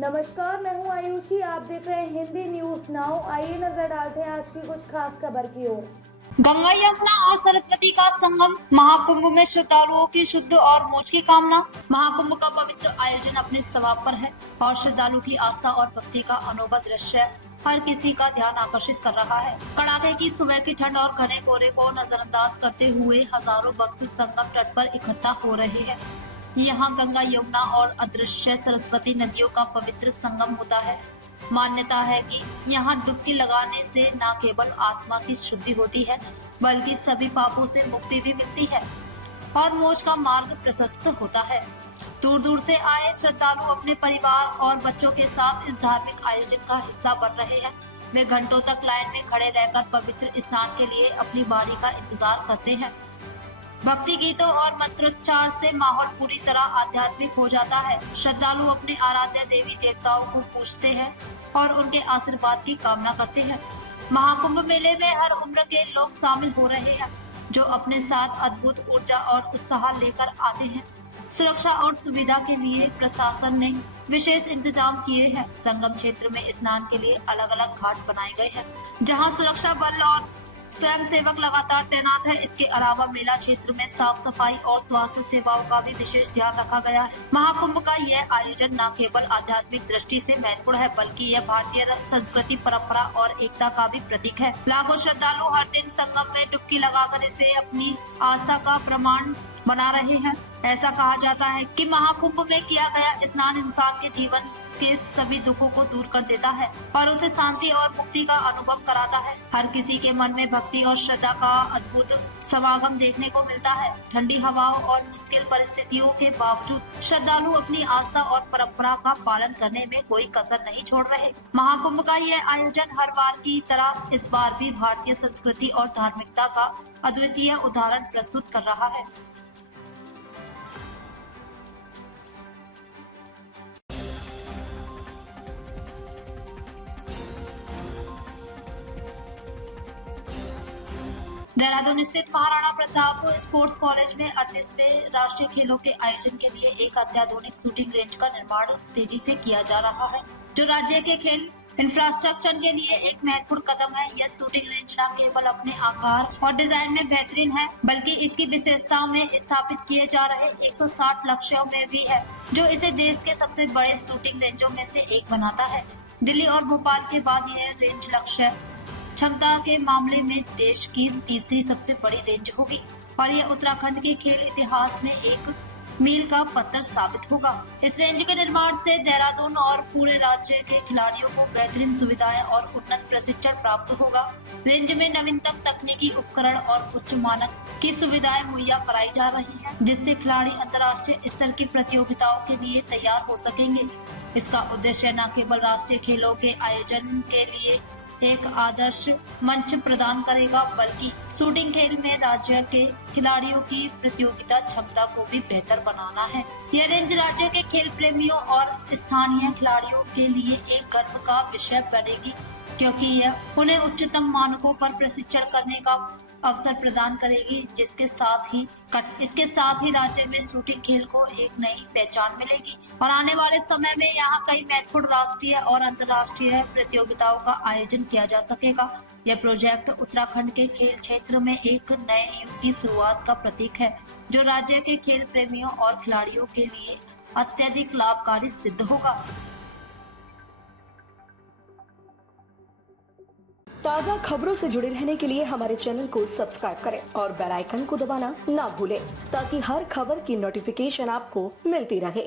नमस्कार, मैं हूं आयुषी। आप देख रहे हैं हिंदी न्यूज नाउ। आइए नजर डालते हैं आज की कुछ खास खबर की ओर। गंगा, यमुना और सरस्वती का संगम, महाकुंभ में श्रद्धालुओं की शुद्ध और मोक्ष की कामना। महाकुंभ का पवित्र आयोजन अपने समापन पर है और श्रद्धालु की आस्था और भक्ति का अनोखा दृश्य हर किसी का ध्यान आकर्षित कर रहा है। कड़ाके की सुबह की ठंड और घने कोहरे को नजरअंदाज करते हुए हजारों भक्त संगम तट पर इकट्ठा हो रहे हैं। यहाँ गंगा, यमुना और अदृश्य सरस्वती नदियों का पवित्र संगम होता है। मान्यता है कि यहाँ डुबकी लगाने से न केवल आत्मा की शुद्धि होती है, बल्कि सभी पापों से मुक्ति भी मिलती है और मोक्ष का मार्ग प्रशस्त होता है। दूर दूर से आए श्रद्धालु अपने परिवार और बच्चों के साथ इस धार्मिक आयोजन का हिस्सा बन रहे हैं। वे घंटों तक लाइन में खड़े रहकर पवित्र स्नान के लिए अपनी बारी का इंतजार करते हैं। भक्ति गीतों और मंत्रोच्चार से माहौल पूरी तरह आध्यात्मिक हो जाता है। श्रद्धालु अपने आराध्य देवी देवताओं को पूजते हैं और उनके आशीर्वाद की कामना करते हैं। महाकुंभ मेले में हर उम्र के लोग शामिल हो रहे हैं, जो अपने साथ अद्भुत ऊर्जा और उत्साह लेकर आते हैं। सुरक्षा और सुविधा के लिए प्रशासन ने विशेष इंतजाम किए हैं। संगम क्षेत्र में स्नान के लिए अलग अलग घाट बनाए गए हैं, जहां सुरक्षा बल और स्वयं सेवक लगातार तैनात है। इसके अलावा मेला क्षेत्र में साफ सफाई और स्वास्थ्य सेवाओं का भी विशेष ध्यान रखा गया है। महाकुंभ का यह आयोजन न केवल आध्यात्मिक दृष्टि से महत्वपूर्ण है, बल्कि यह भारतीय संस्कृति, परंपरा और एकता का भी प्रतीक है। लाखों श्रद्धालु हर दिन संगम में डुबकी लगाकर इसे अपनी आस्था का प्रमाण बना रहे हैं। ऐसा कहा जाता है कि महाकुंभ में किया गया स्नान इंसान के जीवन के सभी दुखों को दूर कर देता है और उसे शांति और मुक्ति का अनुभव कराता है। हर किसी के मन में भक्ति और श्रद्धा का अद्भुत समागम देखने को मिलता है। ठंडी हवाओं और मुश्किल परिस्थितियों के बावजूद श्रद्धालु अपनी आस्था और परंपरा का पालन करने में कोई कसर नहीं छोड़ रहे। महाकुंभ का यह आयोजन हर बार की तरह इस बार भी भारतीय संस्कृति और धार्मिकता का अद्वितीय उदाहरण प्रस्तुत कर रहा है। देहरादून स्थित महाराणा प्रताप स्पोर्ट्स कॉलेज में 38वें राष्ट्रीय खेलों के आयोजन के लिए एक अत्याधुनिक शूटिंग रेंज का निर्माण तेजी से किया जा रहा है, जो राज्य के खेल इंफ्रास्ट्रक्चर के लिए एक महत्वपूर्ण कदम है। यह शूटिंग रेंज न केवल अपने आकार और डिजाइन में बेहतरीन है, बल्कि इसकी विशेषताओं में स्थापित किए जा रहे 160 लक्ष्यों में भी है, जो इसे देश के सबसे बड़े शूटिंग रेंजों में से एक बनाता है। दिल्ली और भोपाल के बाद यह रेंज लक्ष्य क्षमता के मामले में देश की तीसरी सबसे बड़ी रेंज होगी और यह उत्तराखंड के खेल इतिहास में एक मील का पत्थर साबित होगा। इस रेंज के निर्माण से देहरादून और पूरे राज्य के खिलाड़ियों को बेहतरीन सुविधाएं और उन्नत प्रशिक्षण प्राप्त होगा। रेंज में नवीनतम तकनीकी उपकरण और उच्च मानक की सुविधाएं मुहैया कराई जा रही हैं, जिससे खिलाड़ी अंतर्राष्ट्रीय स्तर की प्रतियोगिताओं के लिए तैयार हो सकेंगे। इसका उद्देश्य न केवल राष्ट्रीय खेलों के आयोजन के लिए एक आदर्श मंच प्रदान करेगा, बल्कि शूटिंग खेल में राज्य के खिलाड़ियों की प्रतियोगिता क्षमता को भी बेहतर बनाना है। यह रेंज राज्य के खेल प्रेमियों और स्थानीय खिलाड़ियों के लिए एक गर्व का विषय बनेगी, क्योंकि यह उन्हें उच्चतम मानकों पर प्रशिक्षण करने का अवसर प्रदान करेगी, इसके साथ ही राज्य में शूटिंग खेल को एक नई पहचान मिलेगी और आने वाले समय में यहाँ कई महत्वपूर्ण राष्ट्रीय और अंतर्राष्ट्रीय प्रतियोगिताओं का आयोजन किया जा सकेगा। यह प्रोजेक्ट उत्तराखंड के खेल क्षेत्र में एक नए युग की शुरुआत का प्रतीक है, जो राज्य के खेल प्रेमियों और खिलाड़ियों के लिए अत्यधिक लाभकारी सिद्ध होगा। ताज़ा खबरों से जुड़े रहने के लिए हमारे चैनल को सब्सक्राइब करें और बेल आइकन को दबाना ना भूलें, ताकि हर खबर की नोटिफिकेशन आपको मिलती रहे।